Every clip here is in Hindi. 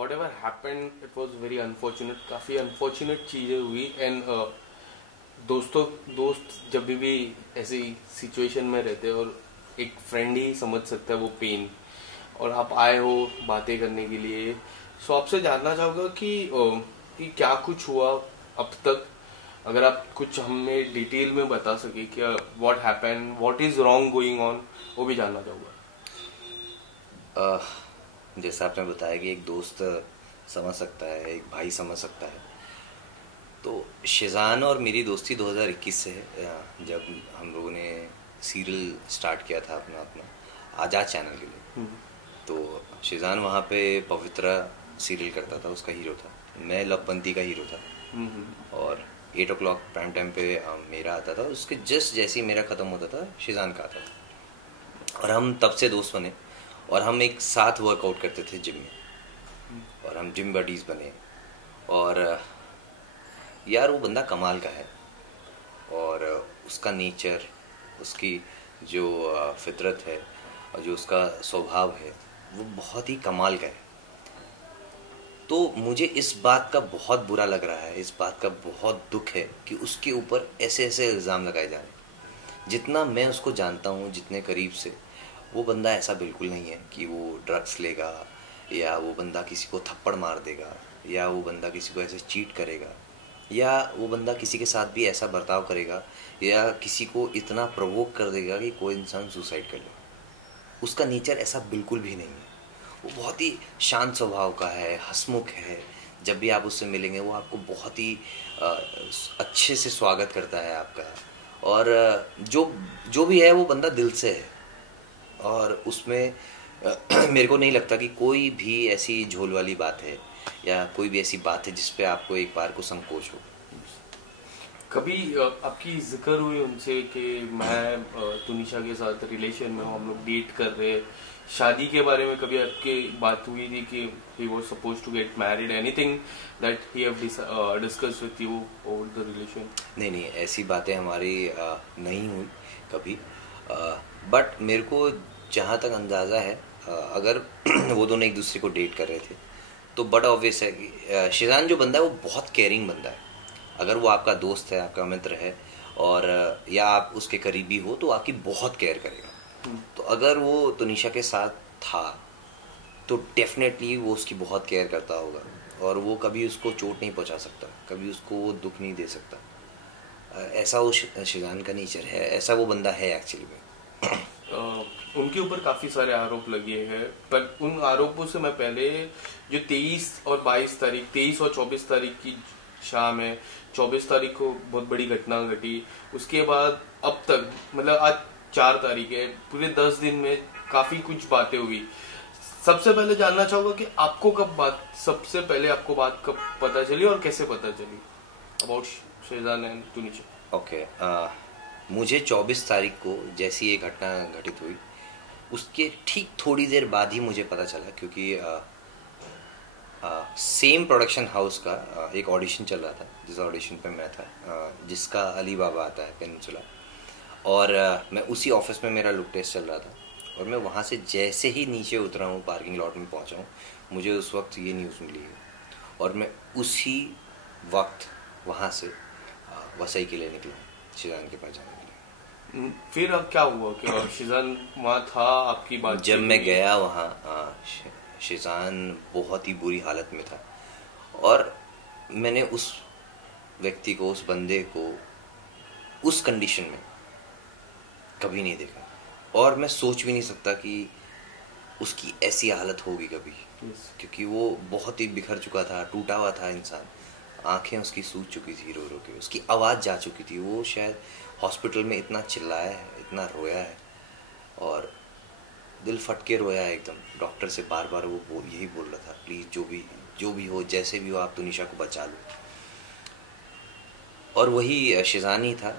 whatever happened it was very unfortunate, काफ़ी unfortunate चीज़ें हुई एंड दोस्त जब भी ऐसी सिचुएशन में रहते हैं और एक फ्रेंड ही समझ सकता है वो पेन, और आप आए हो बातें करने के लिए। सो आपसे जानना चाहूँगा कि क्या कुछ हुआ अब तक, अगर आप कुछ हमें डिटेल में बता सके कि what happen, what is wrong going on, वो भी जानना चाहूँगा। जैसा आपने बताया कि एक दोस्त समझ सकता है, एक भाई समझ सकता है, तो शिजान और मेरी दोस्ती 2021 से है, जब हम लोगों ने सीरियल स्टार्ट किया था अपना आज़ाद चैनल के लिए। तो शिजान वहाँ पे पवित्रा सीरियल करता था, उसका हीरो था, मैं लवबंती का हीरो था, और 8 o'clock प्राइम टाइम पे मेरा आता था, उसके जस्ट जैसे ही मेरा ख़त्म होता था शिजान का आता था, और हम तब से दोस्त बने और हम एक साथ वर्कआउट करते थे जिम में, और हम जिम बडीज बने। और यार वो बंदा कमाल का है, और उसका नेचर, उसकी जो फितरत है और जो उसका स्वभाव है वो बहुत ही कमाल का है। तो मुझे इस बात का बहुत बुरा लग रहा है, इस बात का बहुत दुख है कि उसके ऊपर ऐसे ऐसे इल्ज़ाम लगाए जा रहे हैं। जितना मैं उसको जानता हूँ, जितने करीब से, वो बंदा ऐसा बिल्कुल नहीं है कि वो ड्रग्स लेगा, या वो बंदा किसी को थप्पड़ मार देगा, या वो बंदा किसी को ऐसे चीट करेगा, या वो बंदा किसी के साथ भी ऐसा बर्ताव करेगा, या किसी को इतना प्रोवोक कर देगा कि कोई इंसान सुसाइड कर ले। उसका नेचर ऐसा बिल्कुल भी नहीं है। वो बहुत ही शांत स्वभाव का है, हंसमुख है। जब भी आप उससे मिलेंगे वो आपको बहुत ही अच्छे से स्वागत करता है आपका, और जो भी है वो बंदा दिल से है, और उसमें मेरे को नहीं लगता कि कोई भी ऐसी झोल वाली बात है या कोई भी ऐसी बात है जिस पे आपको एक बार को संकोच हो। कभी आपकी जिक्र हुई उनसे कि मैं तुनिशा के साथ रिलेशन में हूँ, हम लोग डेट कर रहे हैं, शादी के बारे में कभी आपकी बात हुई थी कि he was supposed to get married, anything that he have discussed with you over the relation? नहीं, ऐसी बातें हमारी नहीं हुई कभी, बट मेरे को जहाँ तक अंदाज़ा है, अगर वो दोनों एक दूसरे को डेट कर रहे थे तो बट ऑब्वियस है कि शिजान जो बंदा है वो बहुत केयरिंग बंदा है। अगर वो आपका दोस्त है, आपका मित्र है, और या आप उसके करीबी हो, तो आपकी बहुत केयर करेगा। तो अगर वो तुनिशा के साथ था तो डेफिनेटली वो उसकी बहुत केयर करता होगा, और वो कभी उसको चोट नहीं पहुंचा सकता, कभी उसको वो दुख नहीं दे सकता। ऐसा वो शिजान का नेचर है, ऐसा वो बंदा है एक्चुअली में। उनके ऊपर काफी सारे आरोप लगे हैं, पर उन आरोपों से मैं पहले जो 23 और 22 तारीख, 23 और 24 तारीख की शाम है, 24 तारीख को बहुत बड़ी घटना घटी, उसके बाद अब तक, मतलब आज 4 तारीख है, पूरे 10 दिन में काफी कुछ बातें हुई। सबसे पहले जानना चाहूंगा कि आपको सबसे पहले आपको बात कब पता चली और कैसे पता चली about Shizan and Tunisha? Okay, मुझे 24 तारीख को जैसी ये घटना घटित हुई उसके ठीक थोड़ी देर बाद ही मुझे पता चला, क्योंकि सेम प्रोडक्शन हाउस का एक ऑडिशन चल रहा था, जिस ऑडिशन पे मैं था, जिसका अली बाबा आता है पेनिनसुला, और मैं उसी ऑफिस में मेरा लुक टेस्ट चल रहा था, और मैं वहाँ से जैसे ही नीचे उतरा हूँ, पार्किंग लॉट में पहुँचा हूँ, मुझे उस वक्त ये न्यूज़ मिली है, और मैं उसी वक्त वहाँ से वसई के लिए निकला शिजान के पास जाने के लिए। फिर अब क्या हुआ कि शिजान वहाँ था, आपकी बात? जब मैं गया वहाँ, शिजान बहुत ही बुरी हालत में था, और मैंने उस व्यक्ति को, उस बंदे को उस कंडीशन में कभी नहीं देखा, और मैं सोच भी नहीं सकता कि उसकी ऐसी हालत होगी कभी। क्योंकि वो बहुत ही बिखर चुका था, टूटा हुआ था इंसान, आंखें उसकी सूज चुकी थी रो रो के, उसकी आवाज़ जा चुकी थी। वो शायद हॉस्पिटल में इतना चिल्लाया है, इतना रोया है, और दिल फट के रोया है एकदम। डॉक्टर से बार बार वो यही बोल रहा था, प्लीज़ जो भी हो, जैसे भी हो, आप तुनिशा को बचा लो। और वही शिजान ही था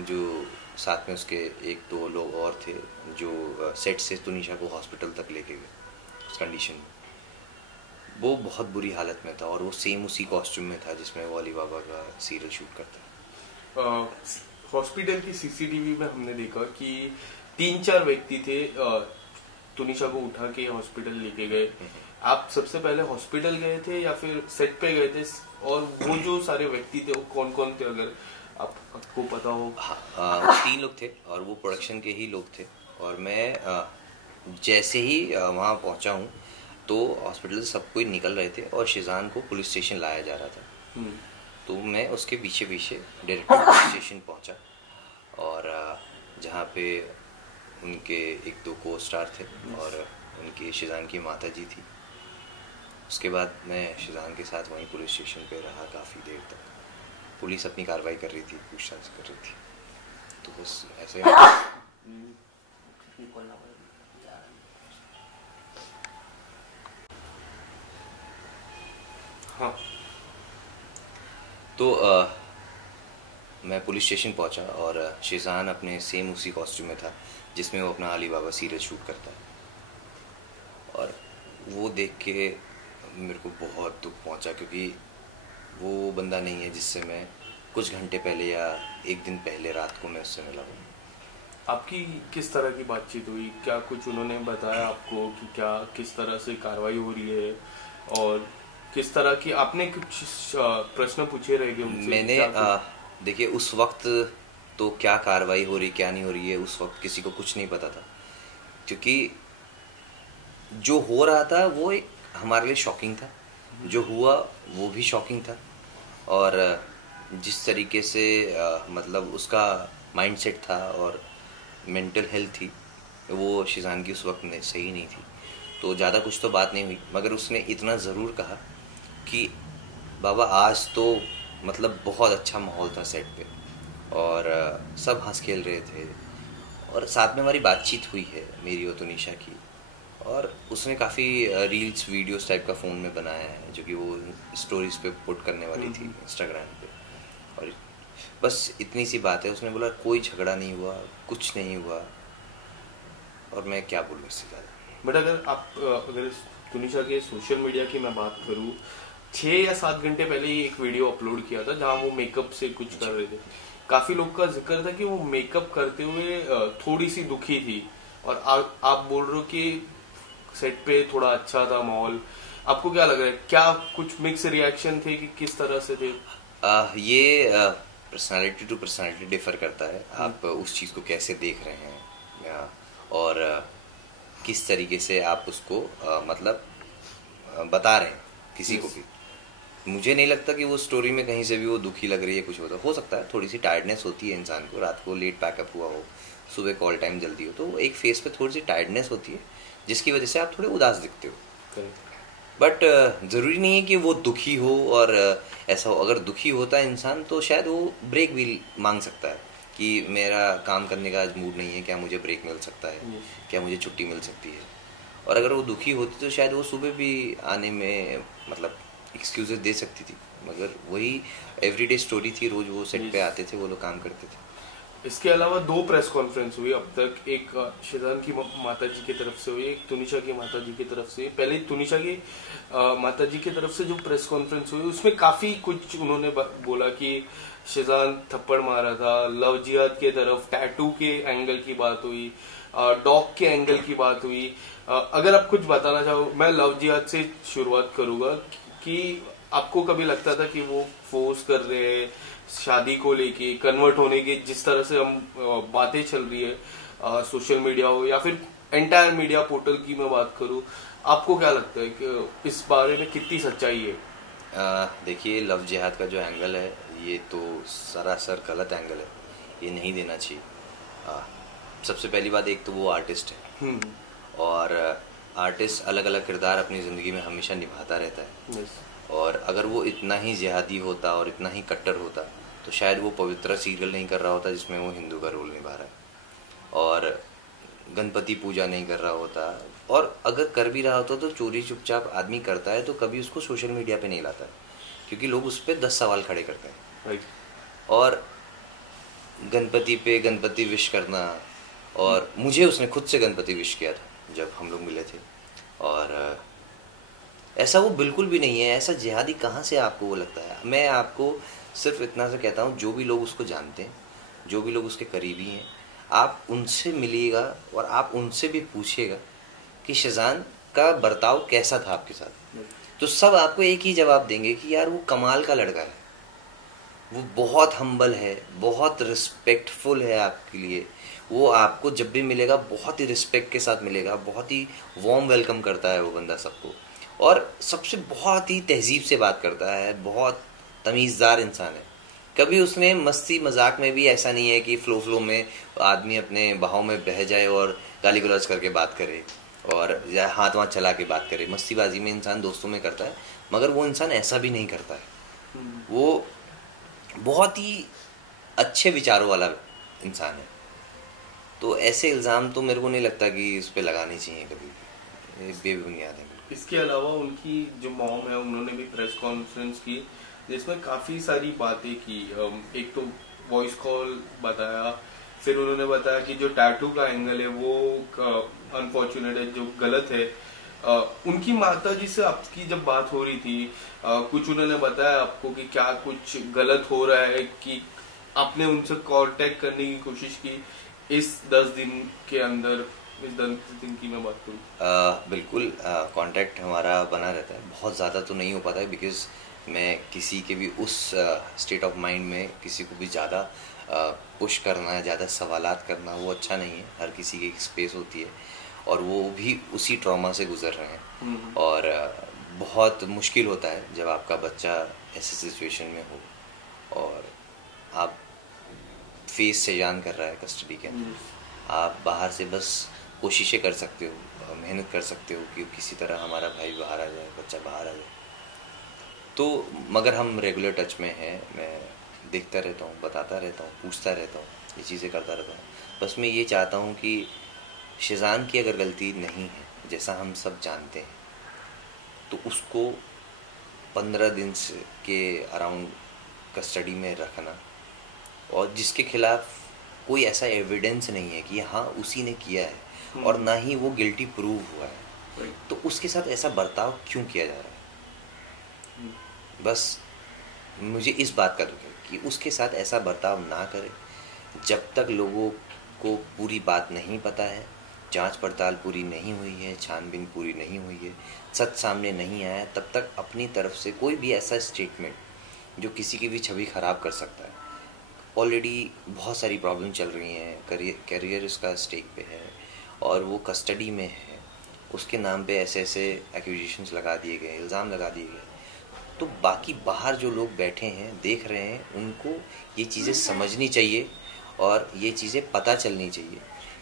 जो साथ में उसके 1-2 लोग और थे, जो सेट से तुनिशा को हॉस्पिटल तक लेके गए उस कंडीशन में। वो बहुत बुरी हालत में था, और वो सेम उसी कॉस्ट्यूम में था जिसमें वो अली बाबा का सीरियल शूट करता है। हॉस्पिटल की सीसीटीवी में हमने देखा कि 3-4 व्यक्ति थे, तुनिशा को उठा के हॉस्पिटल लेके गए। आप सबसे पहले हॉस्पिटल गए थे या फिर सेट पे गए थे, और वो जो सारे व्यक्ति थे वो कौन कौन थे, अगर आपको पता हो? हाँ, 3 लोग थे और वो प्रोडक्शन के ही लोग थे। और मैं जैसे ही वहाँ पहुँचा हूँ तो हॉस्पिटल से सब कोई निकल रहे थे और शिजान को पुलिस स्टेशन लाया जा रहा था। तो मैं उसके पीछे पीछे डायरेक्ट पुलिस स्टेशन पहुँचा और जहाँ पे उनके 1-2 को स्टार थे और उनकी शिजान की माता जी थी। उसके बाद मैं शिजान के साथ वहीं पुलिस स्टेशन पे रहा काफ़ी देर तक। पुलिस अपनी कार्रवाई कर रही थी, पूछताछ कर रही थी। तो बस ऐसे हाँ। तो मैं पुलिस स्टेशन पहुंचा और शिजान अपने सेम उसी कॉस्ट्यूम में था जिसमें वो अपना अली बाबा सीरियल शूट करता है। और वो देख के मेरे को बहुत दुख पहुंचा, क्योंकि वो बंदा नहीं है जिससे मैं कुछ घंटे पहले या 1 दिन पहले रात को मैं उससे मिला हूँ। आपकी किस तरह की बातचीत हुई? क्या कुछ उन्होंने बताया आपको कि क्या किस तरह से कार्रवाई हो रही है, और किस तरह की आपने कुछ प्रश्न पूछे रहेंगे उनसे? मैंने देखिए उस वक्त तो क्या कार्रवाई हो रही क्या नहीं हो रही है उस वक्त किसी को कुछ नहीं पता था, क्योंकि जो हो रहा था वो एक हमारे लिए शॉकिंग था, जो हुआ वो भी शॉकिंग था। और जिस तरीके से मतलब उसका माइंडसेट था और मेंटल हेल्थ थी वो शिजान की उस वक्त सही नहीं थी। तो ज़्यादा कुछ तो बात नहीं हुई, मगर उसने इतना ज़रूर कहा कि बाबा आज तो मतलब बहुत अच्छा माहौल था सेट पे और सब हंस खेल रहे थे। और साथ में हमारी बातचीत हुई है मेरी और तुनिशा की, और उसने काफ़ी रील्स वीडियोस टाइप का फ़ोन में बनाया है जो कि वो स्टोरीज पे पुट करने वाली थी इंस्टाग्राम पे। और बस इतनी सी बात है, उसने बोला कोई झगड़ा नहीं हुआ, कुछ नहीं हुआ। और मैं क्या बोलूँ इससे ज़्यादा। बट अगर तुनिशा के सोशल मीडिया की मैं बात करूँ, 6 या 7 घंटे पहले ही एक वीडियो अपलोड किया था जहाँ वो मेकअप से कुछ कर रहे थे। काफी लोग का जिक्र था कि वो मेकअप करते हुए थोड़ी सी दुखी थी, और आप बोल रहे हो कि सेट पे थोड़ा अच्छा था माहौल। आपको क्या लग रहा है, क्या कुछ मिक्स रिएक्शन थे कि किस तरह से थे? ये पर्सनालिटी टू पर्सनालिटी डिफर करता है, आप उस चीज़ को कैसे देख रहे हैं और किस तरीके से आप उसको मतलब बता रहे हैं किसी को भी। मुझे नहीं लगता कि वो स्टोरी में कहीं से भी वो दुखी लग रही है, कुछ होता हो सकता है थोड़ी सी टायर्डनेस होती है इंसान को, रात को लेट पैकअप हुआ हो, सुबह कॉल टाइम जल्दी हो, तो एक फेस पे थोड़ी सी टायर्डनेस होती है जिसकी वजह से आप थोड़े उदास दिखते हो। बट ज़रूरी नहीं है कि वो दुखी हो और ऐसा हो। अगर दुखी होता है इंसान तो शायद वो ब्रेक भी मांग सकता है कि मेरा काम करने का आज मूड नहीं है, क्या मुझे ब्रेक मिल सकता है, क्या मुझे छुट्टी मिल सकती है। और अगर वो दुखी होती तो शायद वो सुबह भी आने में मतलब एक्सक्यूजेस दे सकती थी, मगर वही एवरीडे स्टोरी थी, रोज वो सेट पे आते थे, वो लोग काम करते थे। इसके अलावा 2 प्रेस कॉन्फ्रेंस हुई अब तक, एक शिजान की माता जी की तरफ से हुई, एक तुनिशा की माता जी की तरफ से। पहले तुनिशा की माता जी की तरफ से जो प्रेस कॉन्फ्रेंस हुई उसमें काफी कुछ उन्होंने बोला कि शिजान थप्पड़ मारा था, लव जिहाद के तरफ टैटू के एंगल की बात हुई, डॉग के एंगल की बात हुई। अगर आप कुछ बताना चाहो, मैं लव जिहाद से शुरुआत करूंगा कि आपको कभी लगता था कि वो फोर्स कर रहे हैं शादी को लेके, कन्वर्ट होने की जिस तरह से हम बातें चल रही है सोशल मीडिया हो या फिर एंटायर मीडिया पोर्टल की मैं बात करूं, आपको क्या लगता है कि इस बारे में कितनी सच्चाई है? देखिए लव जिहाद का जो एंगल है ये तो सरासर गलत एंगल है, ये नहीं देना चाहिए। सबसे पहली बात, एक तो वो आर्टिस्ट है और आर्टिस्ट अलग अलग किरदार अपनी ज़िंदगी में हमेशा निभाता रहता है। और अगर वो इतना ही जिहादी होता और इतना ही कट्टर होता तो शायद वो पवित्र सीरियल नहीं कर रहा होता जिसमें वो हिंदू का रोल निभा रहा है, और गणपति पूजा नहीं कर रहा होता, और अगर कर भी रहा होता तो चोरी चुपचाप आदमी करता है तो कभी उसको सोशल मीडिया पे नहीं लाता, क्योंकि लोग उस पर 10 सवाल खड़े करते हैं। और गणपति पे गणपति विश करना, और मुझे उसने खुद से गणपति विश किया था जब हम लोग मिले थे, और ऐसा वो बिल्कुल भी नहीं है। ऐसा जिहादी कहाँ से आपको वो लगता है? मैं आपको सिर्फ इतना सा कहता हूँ, जो भी लोग उसको जानते हैं, जो भी लोग उसके करीबी हैं, आप उनसे मिलिएगा और आप उनसे भी पूछिएगा कि शिजान का बर्ताव कैसा था आपके साथ, तो सब आपको एक ही जवाब देंगे कि यार वो कमाल का लड़का है, वो बहुत हम्बल है, बहुत रिस्पेक्टफुल है आपके लिए, वो आपको जब भी मिलेगा बहुत ही रिस्पेक्ट के साथ मिलेगा, बहुत ही वार्म वेलकम करता है वो बंदा सबको, और सबसे बहुत ही तहजीब से बात करता है, बहुत तमीज़दार इंसान है। कभी उसने मस्ती मजाक में भी ऐसा नहीं है कि फ्लो में आदमी अपने बहाव में बह जाए और गाली गलौज करके बात करे और या हाथ वाथ चला के बात करे। मस्तीबाजी में इंसान दोस्तों में करता है, मगर वो इंसान ऐसा भी नहीं करता है। वो बहुत ही अच्छे विचारों वाला इंसान है। तो ऐसे इल्ज़ाम तो मेरे को नहीं लगता कि इस पे लगाने चाहिए कभी भी, बेबुनियाद है। इसके अलावा उनकी जो मॉम है उन्होंने भी प्रेस कॉन्फ्रेंस की जिसमें काफ़ी सारी बातें की। एक तो वॉइस कॉल बताया, फिर उन्होंने बताया कि जो टैटू का एंगल है वो अनफॉर्चुनेट है, जो गलत है। उनकी माता जी से आपकी जब बात हो रही थी, कुछ उन्होंने बताया आपको कि क्या कुछ गलत हो रहा है, कि आपने उनसे कांटेक्ट करने की कोशिश की इस 10 दिन के अंदर? इस 10 दिन की मैं बात करूँ, बिल्कुल कांटेक्ट हमारा बना रहता है। बहुत ज़्यादा तो नहीं हो पाता है, बिकॉज मैं किसी के भी उस स्टेट ऑफ माइंड में किसी को भी ज़्यादा पुश करना, ज़्यादा सवालात करना वो अच्छा नहीं है। हर किसी की एक स्पेस होती है और वो भी उसी ट्रॉमा से गुजर रहे हैं, और बहुत मुश्किल होता है जब आपका बच्चा ऐसे सिचुएशन में हो और आप फेस से जान कर रहा है कस्टडी के अंदर। आप बाहर से बस कोशिशें कर सकते हो, मेहनत कर सकते हो कि किसी तरह हमारा भाई बाहर आ जाए, बच्चा बाहर आ जाए। तो मगर हम रेगुलर टच में हैं, मैं देखता रहता हूँ, बताता रहता हूँ, पूछता रहता हूँ, ये चीज़ें करता रहता हूँ। बस मैं ये चाहता हूँ कि शिज़ान की अगर गलती नहीं है, जैसा हम सब जानते हैं, तो उसको 15 दिन से के अराउंड कस्टडी में रखना, और जिसके खिलाफ कोई ऐसा एविडेंस नहीं है कि हाँ उसी ने किया है और ना ही वो गिल्टी प्रूव हुआ है, तो उसके साथ ऐसा बर्ताव क्यों किया जा रहा है। बस मुझे इस बात का दुख है कि उसके साथ ऐसा बर्ताव ना करे। जब तक लोगों को पूरी बात नहीं पता है, जांच पड़ताल पूरी नहीं हुई है, छानबीन पूरी नहीं हुई है, सच सामने नहीं आया, तब तक अपनी तरफ से कोई भी ऐसा स्टेटमेंट जो किसी की भी छवि ख़राब कर सकता है। ऑलरेडी बहुत सारी प्रॉब्लम चल रही हैं, करियर उसका स्टेक पे है और वो कस्टडी में है, उसके नाम पे ऐसे ऐसे एक्यूजेशंस लगा दिए गए, इल्ज़ाम लगा दिए गए। तो बाकी बाहर जो लोग बैठे हैं, देख रहे हैं, उनको ये चीज़ें समझनी चाहिए और ये चीज़ें पता चलनी चाहिए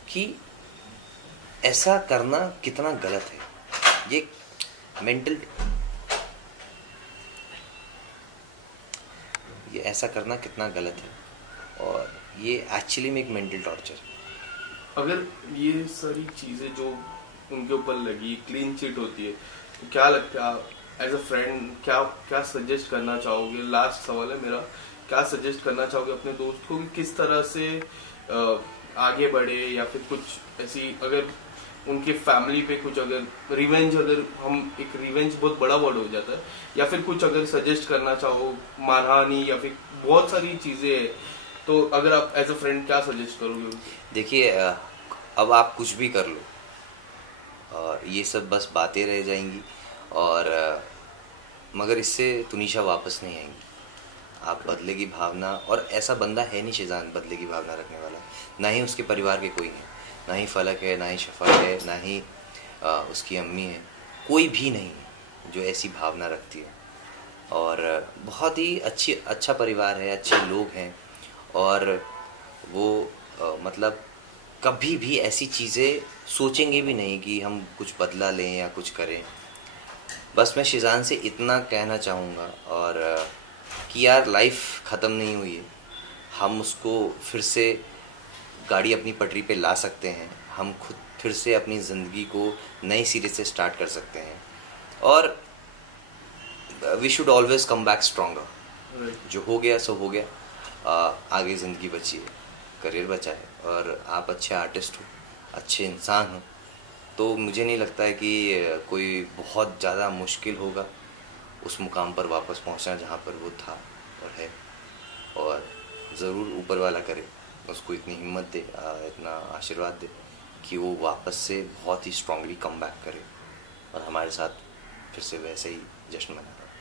कि ऐसा करना कितना गलत है। ये मेंटल, ये ऐसा करना कितना गलत है और ये एक्चुअली में एक मेंटल टॉर्चर है। अगर ये सारी चीज़ें जो उनके ऊपर लगी क्लीन चिट होती है, तो क्या लगता है एज अ फ्रेंड क्या क्या सजेस्ट करना चाहोगे? लास्ट सवाल है मेरा, क्या सजेस्ट करना चाहोगे अपने दोस्त को कि किस तरह से आगे बढ़े, या फिर कुछ ऐसी अगर उनके फैमिली पे कुछ अगर रिवेंज, अगर हम एक रिवेंज बहुत बड़ा वर्ड हो जाता है, या फिर कुछ अगर सजेस्ट करना चाहो, मानहानि या फिर बहुत सारी चीज़ें, तो अगर आप एज अ फ्रेंड क्या सजेस्ट करोगे? देखिए, अब आप कुछ भी कर लो और ये सब बस बातें रह जाएंगी, और मगर इससे तुनिशा वापस नहीं आएंगी। आप बदले की भावना, और ऐसा बंदा है नहीं शिज़ान बदले की भावना रखने वाला, ना ही उसके परिवार के कोई है, ना ही फलक है, ना ही शफा है, ना ही उसकी अम्मी है, कोई भी नहीं है जो ऐसी भावना रखती है। और बहुत ही अच्छा परिवार है, अच्छे लोग हैं, और वो मतलब कभी भी ऐसी चीज़ें सोचेंगे भी नहीं कि हम कुछ बदला लें या कुछ करें। बस मैं शिज़ान से इतना कहना चाहूँगा और कि यार लाइफ ख़त्म नहीं हुई है, हम उसको फिर से गाड़ी अपनी पटरी पे ला सकते हैं, हम खुद फिर से अपनी ज़िंदगी को नए सिरे से स्टार्ट कर सकते हैं, और we should always come back stronger. जो हो गया सो हो गया, आगे ज़िंदगी बची है, करियर बचा है, और आप अच्छे आर्टिस्ट हो, अच्छे इंसान हो, तो मुझे नहीं लगता है कि कोई बहुत ज़्यादा मुश्किल होगा उस मुकाम पर वापस पहुंचना जहां पर वो था और है। और ज़रूर ऊपर वाला करे, उसको इतनी हिम्मत दे, इतना आशीर्वाद दे कि वो वापस से बहुत ही स्ट्रांगली कम बैक करे। और हमारे साथ फिर से वैसे ही जश्न मना रहा है।